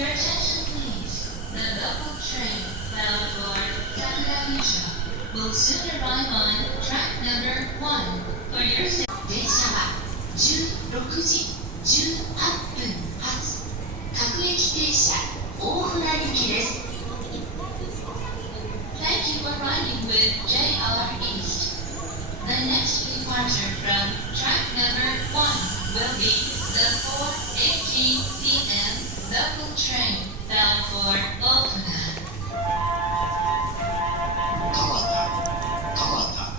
Your attention please. The local train bound for Sakuramusha will soon arrive on track number 1. For your safety. 電車は16時18分発各駅停車大船行きです。Thank you for riding with JR East. The next departure from track number 1 will be the 4:18 p.m. local train bound for Ofuna. 蒲田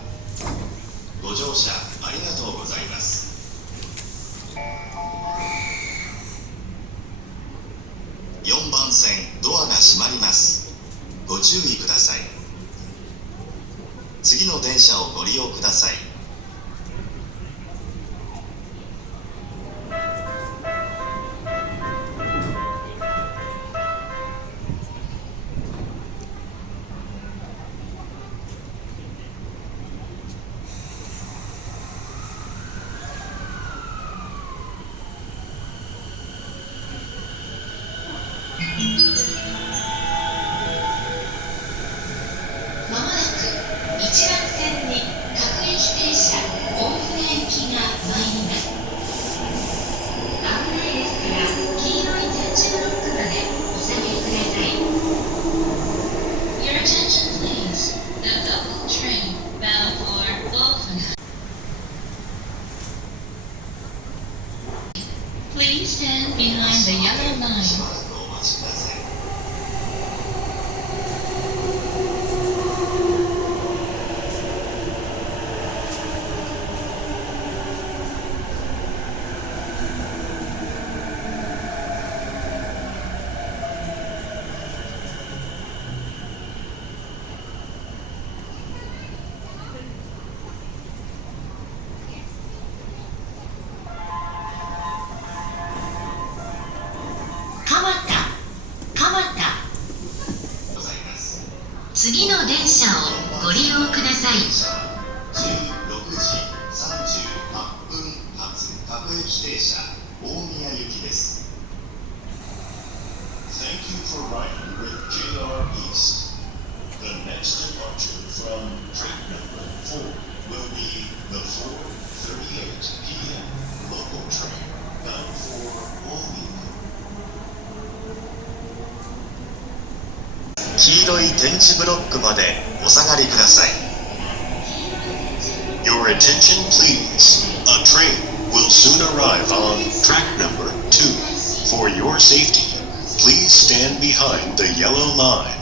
ご乗車ありがとうございます。4番線ドアが閉まります。ご注意ください。次の電車をご利用ください。まもなく一番線に各駅停車大船行きが参ります。危ないですから黄色い点字ブロックまでお下げください。Your attention please. The local train bound for Ofuna. Please stand behind the yellow line. しばらくお待ちください。ございます。次の電車をご利用ください。16時38分発各駅停車大宮行きです。Thank you for riding with JR East. The next departure from track number 4 will be the 4:38 p.m. local train bound for Omiya.黄色い点字ブロックまでお下がりください。Your attention please. A train will soon arrive on track number 2. For your safety, please stand behind the yellow line.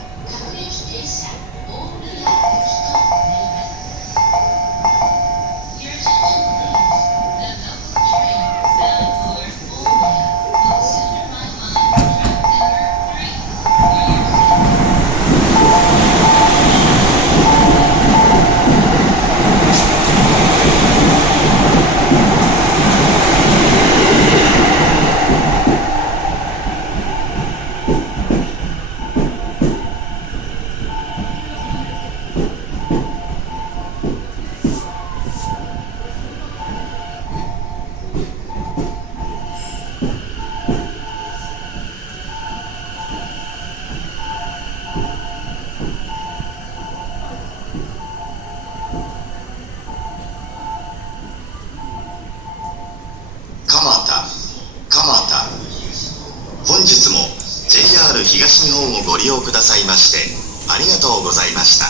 蒲田本日も JR 東日本をご利用くださいましてありがとうございました。